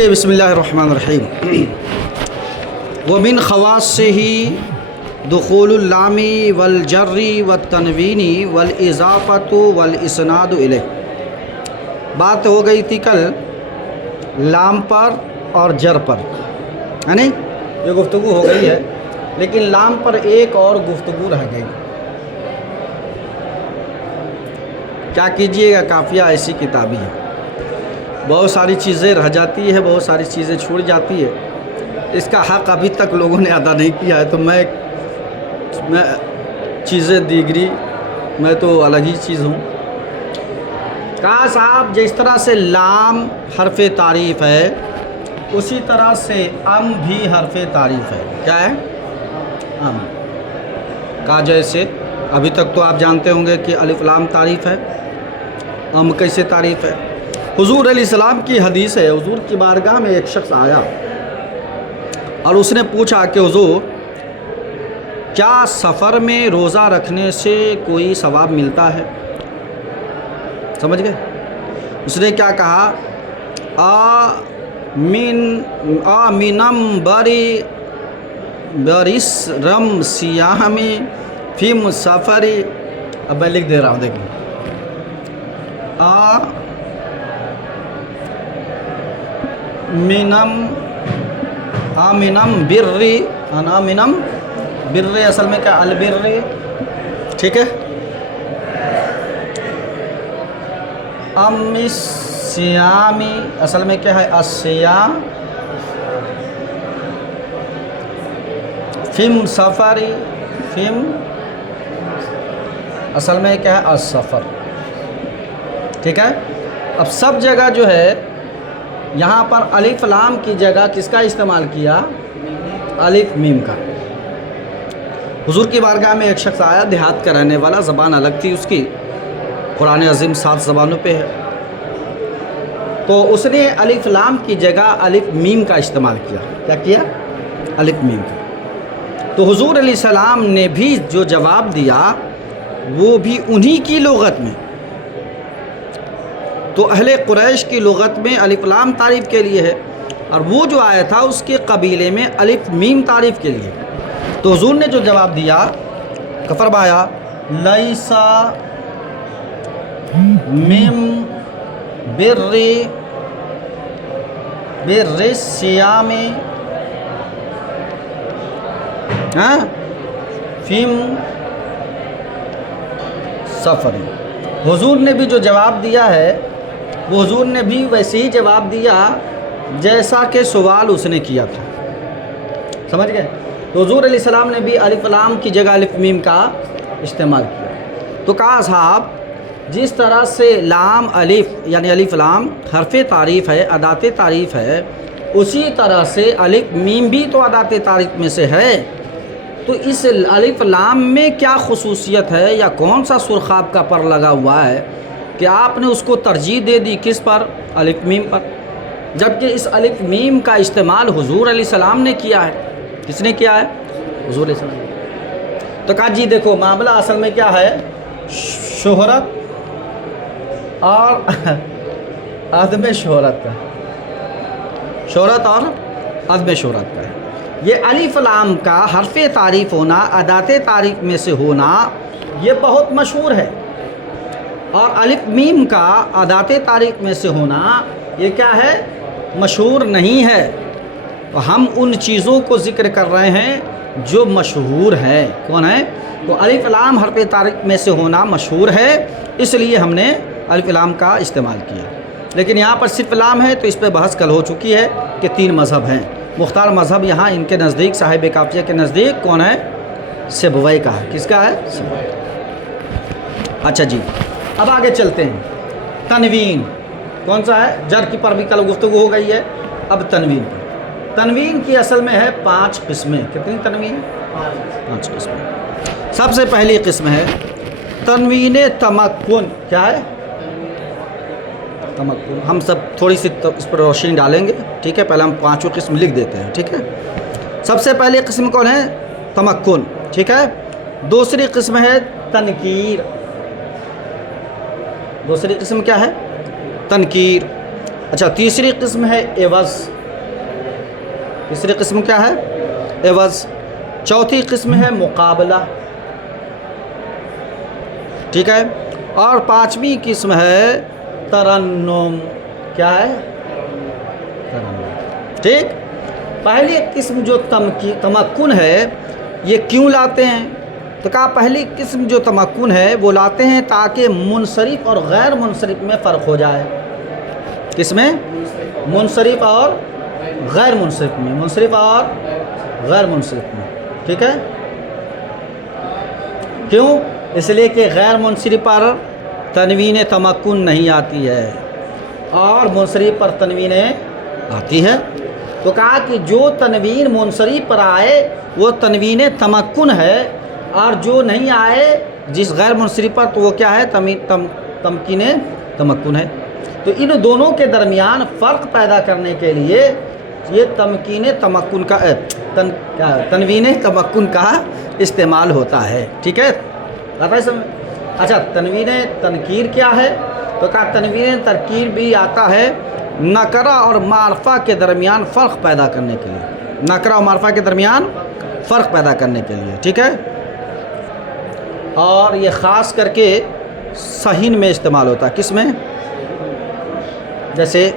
بسم اللہ الرحمن الرحیم ومن خواصہ دخول اللام والجر والتنوین والاضافۃ والاسناد الیہ۔ بات ہو گئی تھی کل لام پر اور جر پر، ہے نہیں؟ یہ گفتگو ہو گئی ہے، لیکن لام پر ایک اور گفتگو رہ گئی۔ کیا کیجئے گا، کافیہ ایسی کتابی ہے، بہت ساری چیزیں رہ جاتی ہے، بہت ساری چیزیں چھوڑ جاتی ہے، اس کا حق ابھی تک لوگوں نے ادا نہیں کیا ہے، تو میں چیزیں دیگری، میں تو الگ ہی چیز ہوں۔ کہا صاحب جس طرح سے لام حرف تعریف ہے اسی طرح سے ام بھی حرف تعریف ہے۔ کیا ہے؟ ام۔ کہا جیسے ابھی تک تو آپ جانتے ہوں گے کہ الف لام تعریف ہے، ام کیسے تعریف ہے؟ حضور علیہ السلام کی حدیث ہے، حضور کی بارگاہ میں ایک شخص آیا اور اس نے پوچھا کہ حضور کیا سفر میں روزہ رکھنے سے کوئی ثواب ملتا ہے؟ سمجھ گئے؟ اس نے کیا کہا؟ آمینم برس رم سیاہمی فیم سفری۔ اب میں لکھ دے رہا ہوں، دیکھیں۔ آمینم برری، آمینم برری اصل میں کیا؟ البر، ٹھیک ہے؟ سیامی اصل میں کیا ہے؟ السیام۔ فیم سفری، فیم اصل میں کیا ہے؟ السفر، ٹھیک ہے؟ اب سب جگہ جو ہے یہاں پر الف لام کی جگہ کس کا استعمال کیا؟ الف میم کا۔ حضور کی بارگاہ میں ایک شخص آیا، دیہات کا رہنے والا، زبان الگ تھی اس کی، قرآن عظیم 7 زبانوں پہ ہے، تو اس نے الف لام کی جگہ الف میم کا استعمال کیا۔ کیا کیا؟ الف میم کا۔ تو حضور علیہ السلام نے بھی جو جواب دیا وہ بھی انہی کی لغت میں، تو اہل قریش کی لغت میں الف لام تعریف کے لیے ہے، اور وہ جو آیا تھا اس کے قبیلے میں الف میم تعریف کے لیے۔ تو حضور نے جو جواب دیا کہ فرمایا لیسا مم بر سیام فیم سفر۔ حضور نے بھی جو جواب دیا ہے وہ حضور نے بھی ویسے ہی جواب دیا جیسا کہ سوال اس نے کیا تھا، سمجھ گئے؟ تو حضور علیہ السلام نے بھی الف لام کی جگہ الف میم کا استعمال کیا۔ تو کہا صاحب جس طرح سے لام الف یعنی الف لام حرف تعریف ہے، ادات تعریف ہے، اسی طرح سے الف میم بھی تو ادات تعریف میں سے ہے۔ تو اس الف لام میں کیا خصوصیت ہے یا کون سا سرخاب کا پر لگا ہوا ہے کہ آپ نے اس کو ترجیح دے دی کس پر؟ الف میم پر، جبکہ اس الف میم کا استعمال حضور علیہ السلام نے کیا ہے۔ کس نے کیا ہے؟ حضور علیہ السلام۔ تو کہا جی دیکھو معاملہ اصل میں کیا ہے؟ شہرت اور عدم شہرت کا، شہرت اور عدم شہرت کا ہے۔ یہ الف لام کا حرف تعریف ہونا، ادات تعریف میں سے ہونا، یہ بہت مشہور ہے، اور الف میم کا ادات تعریف میں سے ہونا یہ کیا ہے؟ مشہور نہیں ہے۔ تو ہم ان چیزوں کو ذکر کر رہے ہیں جو مشہور ہے۔ کون ہے؟ تو الف لام حرف تعریف میں سے ہونا مشہور ہے، اس لیے ہم نے الف لام کا استعمال کیا۔ لیکن یہاں پر صرف لام ہے، تو اس پہ بحث کل ہو چکی ہے کہ 3 مذہب ہیں۔ مختار مذہب یہاں ان کے نزدیک، صاحب کافیہ کے نزدیک کون ہے؟ سیبوئی کا ہے۔ کس کا ہے؟ اچھا جی، اب آگے چلتے ہیں۔ تنوین کون سا ہے؟ جر کی پر بھی کل گفتگو ہو گئی ہے، اب تنوین پر۔ تنوین کی اصل میں ہے 5 قسمیں۔ کتنی تنوین؟ 5 قسمیں۔ سب سے پہلی قسم ہے تنوین تمکن۔ کیا ہے؟ تمکن۔ ہم سب تھوڑی سی اس پر روشنی ڈالیں گے، ٹھیک ہے؟ پہلے ہم 5 قسم لکھ دیتے ہیں، ٹھیک ہے؟ سب سے پہلی قسم کون ہے؟ تمکن، ٹھیک ہے؟ دوسری قسم ہے تنکیر۔ دوسری قسم کیا ہے؟ تنکیر۔ اچھا تیسری قسم ہے عوض. تیسری قسم کیا ہے؟ عوض. چوتھی قسم ہے مقابلہ. ٹھیک ہے. اور پانچویں قسم ہے ترنم. کیا ہے؟ ترنم. ٹھیک. پہلی قسم جو تمکن ہے یہ کیوں لاتے ہیں؟ تو کہا پہلی قسم جو تمکن ہے وہ لاتے ہیں تاکہ منصرف اور غیر منصرف میں فرق ہو جائے. کس میں؟ منصرف اور غیر منصرف میں. منصرف اور غیر منصرف میں. ٹھیک ہے. کیوں؟ اس لیے کہ غیر منصرف پر تنوین تمکن نہیں آتی ہے اور منصرف پر تنوین آتی ہے. تو کہا کہ جو تنوین منصرف پر آئے وہ تنوین تمکن ہے اور جو نہیں آئے جس غیر منصرف پر تو وہ کیا ہے؟ تمکین تمکن ہے. تو ان دونوں کے درمیان فرق پیدا کرنے کے لیے یہ تمکین تمکن کا تنوین تمکن کا استعمال ہوتا ہے. ٹھیک ہے. اچھا تنوین تنکیر کیا ہے؟ تو کہا تنوین تنکیر بھی آتا ہے نکرہ اور معرفہ کے درمیان فرق پیدا کرنے کے لیے. نکرہ اور معرفہ کے درمیان فرق پیدا کرنے کے لیے. ٹھیک ہے. اور یہ خاص کر کے صحین میں استعمال ہوتا ہے. کس میں؟ جیسے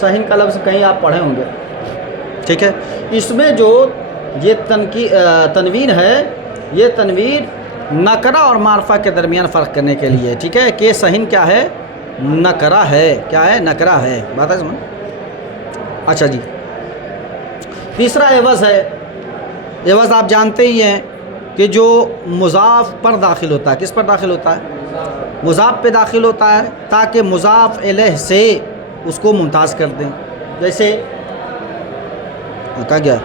صحین کا لفظ کہیں آپ پڑھے ہوں گے. ٹھیک ہے. اس میں جو یہ تنوین ہے یہ تنوین نکرہ اور معرفہ کے درمیان فرق کرنے کے لیے. ٹھیک ہے. کہ صحین کیا ہے؟ نکرہ ہے. کیا ہے؟ نکرہ ہے. بات ہے سمجھ. اچھا جی. تیسرا عوض ہے. عوض آپ جانتے ہی ہیں کہ جو مضاف پر داخل ہوتا ہے. کس پر داخل ہوتا ہے؟ مضاف پہ داخل ہوتا ہے تاکہ مضاف الیہ سے اس کو ممتاز کر دیں. جیسے کہا گیا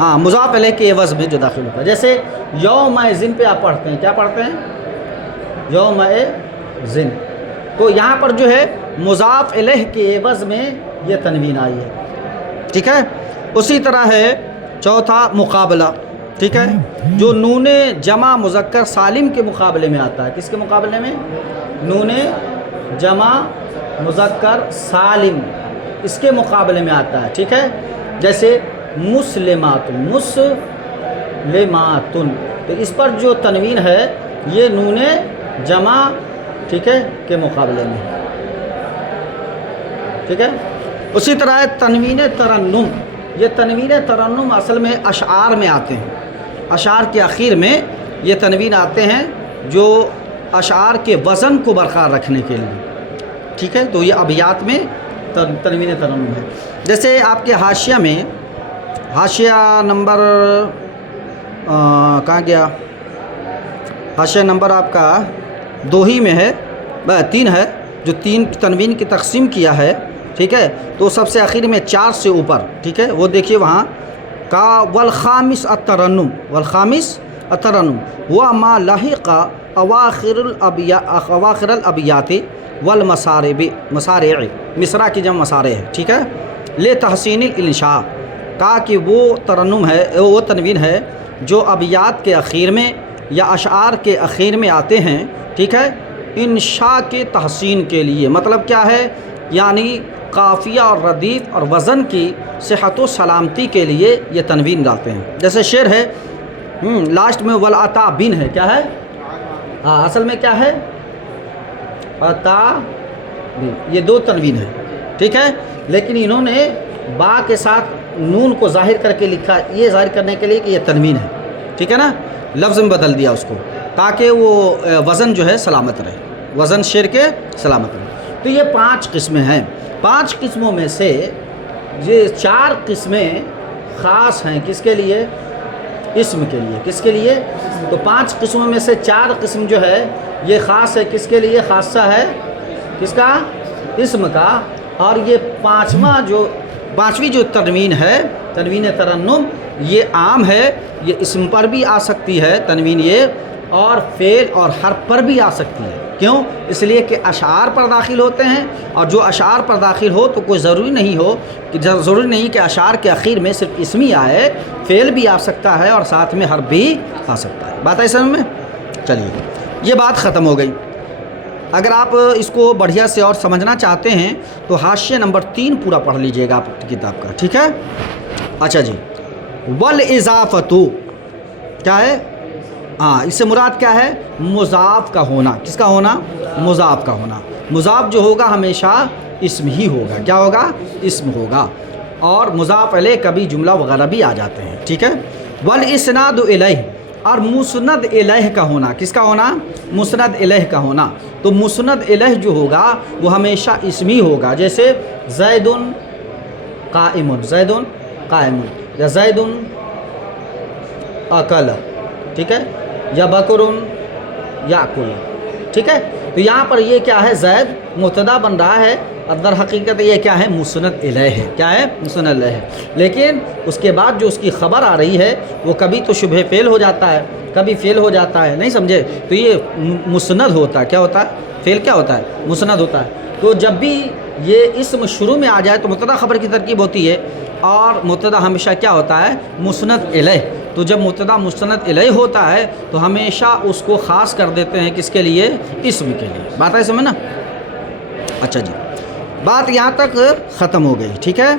ہاں مضاف الیہ کے عوض میں جو داخل ہوتا ہے. جیسے یوم ذن پہ آپ پڑھتے ہیں. کیا پڑھتے ہیں؟ یوم ذن. تو یہاں پر جو ہے مضاف الیہ کے عوض میں یہ تنوین آئی ہے. ٹھیک ہے. اسی طرح ہے چوتھا مقابلہ. ٹھیک ہے. جو نون جمع مذکر سالم کے مقابلے میں آتا ہے. کس کے مقابلے میں؟ نون جمع مذکر سالم اس کے مقابلے میں آتا ہے. ٹھیک ہے. جیسے مسلمات. مسلمات. تو اس پر جو تنوین ہے یہ نون جمع ٹھیک ہے کے مقابلے میں. ٹھیک ہے. اسی طرح تنوین ترنم. یہ تنوین ترنم اصل میں اشعار میں آتے ہیں. اشعار کے اخیر میں یہ تنوین آتے ہیں جو اشعار کے وزن کو برقرار رکھنے کے لیے. ٹھیک ہے. تو یہ ابیات میں تنوین ترنم ہے. جیسے آپ کے حاشیہ میں حاشیہ نمبر کہاں گیا؟ حاشیہ نمبر آپ کا 2 ہی میں ہے 3 ہے جو 3 تنوین کی تقسیم کیا ہے. ٹھیک ہے. تو سب سے آخر میں 4 سے اوپر. ٹھیک ہے. وہ دیکھیے وہاں کا والخامس الترنم. والخامس الترنم وہ ما لحق اواخر الابیات والمصارع. مصارع مصرع کی جمع مصارع ہے. ٹھیک ہے. لے تحسین الانشاء. کہا کہ وہ ترنم ہے وہ تنوین ہے جو ابیات کے اخیر میں یا اشعار کے اخیر میں آتے ہیں. ٹھیک ہے. انشاء کے تحسین کے لیے. مطلب کیا ہے؟ یعنی قافیہ اور ردیف اور وزن کی صحت و سلامتی کے لیے یہ تنوین ڈالتے ہیں. جیسے شعر ہے لاسٹ میں والعطا بن ہے. کیا ہے؟ اصل میں کیا ہے؟ عطا بن. یہ 2 تنوین ہے. ٹھیک ہے. لیکن انہوں نے با کے ساتھ نون کو ظاہر کر کے لکھا یہ ظاہر کرنے کے لیے کہ یہ تنوین ہے. ٹھیک ہے نا. لفظ میں بدل دیا اس کو تاکہ وہ وزن جو ہے سلامت رہے. وزن شعر کے سلامت رہے. تو یہ 5 قسمیں ہیں. 5 قسموں میں سے یہ 4 قسمیں خاص ہیں. کس کے لیے؟ اسم کے لیے. کس کے لیے؟ تو 5 قسموں میں سے 4 قسم جو ہے یہ خاص ہے. کس کے لیے خاصہ ہے؟ کس کا؟ اسم کا. اور یہ پانچویں جو تنوین ہے تنوین ترنم یہ عام ہے. یہ اسم پر بھی آ سکتی ہے تنوین یہ اور فعل اور حرف پر بھی آ سکتی ہے. کیوں؟ اس لیے کہ اشعار پر داخل ہوتے ہیں اور جو اشعار پر داخل ہو تو کوئی ضروری نہیں کہ اشعار کے اخیر میں صرف اسم ہی آئے. فعل بھی آ سکتا ہے اور ساتھ میں حرف بھی آ سکتا ہے. بات ہے سمجھ میں؟ چلیے یہ بات ختم ہو گئی. اگر آپ اس کو بڑھیا سے اور سمجھنا چاہتے ہیں تو حاشیہ نمبر 3 پورا پڑھ لیجئے گا آپ کتاب کا، ٹھیک ہے؟ اچھا جی، والاضافتو کیا ہے؟ ہاں، اس سے مراد کیا ہے؟ مضاف کا ہونا۔ کس کا ہونا؟ مضاف کا ہونا۔ مضاف جو ہوگا ہمیشہ اسم ہی ہوگا۔ کیا ہوگا؟ اسم ہوگا، اور مضاف الیہ کبھی جملہ وغیرہ بھی آ جاتے ہیں، ٹھیک ہے؟ والاسناد الیہ، اور مسند الیہ کا ہونا۔ کس کا ہونا؟ مسند الیہ کا ہونا۔ تو مسند الیہ جو ہوگا وہ ہمیشہ اسمی ہوگا، جیسے زید قائم، زید قائم، یا زید اکل، ٹھیک ہے؟ یا بکر یاکل، ٹھیک ہے؟ تو یہاں پر یہ کیا ہے؟ زید مبتدا بن رہا ہے، اور در حقیقت یہ کیا ہے؟ مسند الیہ ہے۔ کیا ہے؟ مسند الیہ ہے۔ لیکن اس کے بعد جو اس کی خبر آ رہی ہے وہ کبھی تو شبہ فعل ہو جاتا ہے، کبھی فعل ہو جاتا ہے، نہیں سمجھے؟ تو یہ مسند ہوتا ہے۔ کیا ہوتا ہے؟ فعل کیا ہوتا ہے؟ مسند ہوتا ہے۔ تو جب بھی یہ اسم شروع میں آ جائے تو مبتدا خبر کی ترکیب ہوتی ہے، اور مبتدا ہمیشہ کیا ہوتا ہے؟ مسند الیہ۔ تو جب مبتدا مسند الیہ ہوتا ہے تو ہمیشہ اس کو خاص کر دیتے ہیں، کس کے لیے؟ اسم کے لیے۔ بات ہے سمجھ نا؟ اچھا جی، بات یہاں تک ختم ہو گئی، ٹھیک ہے؟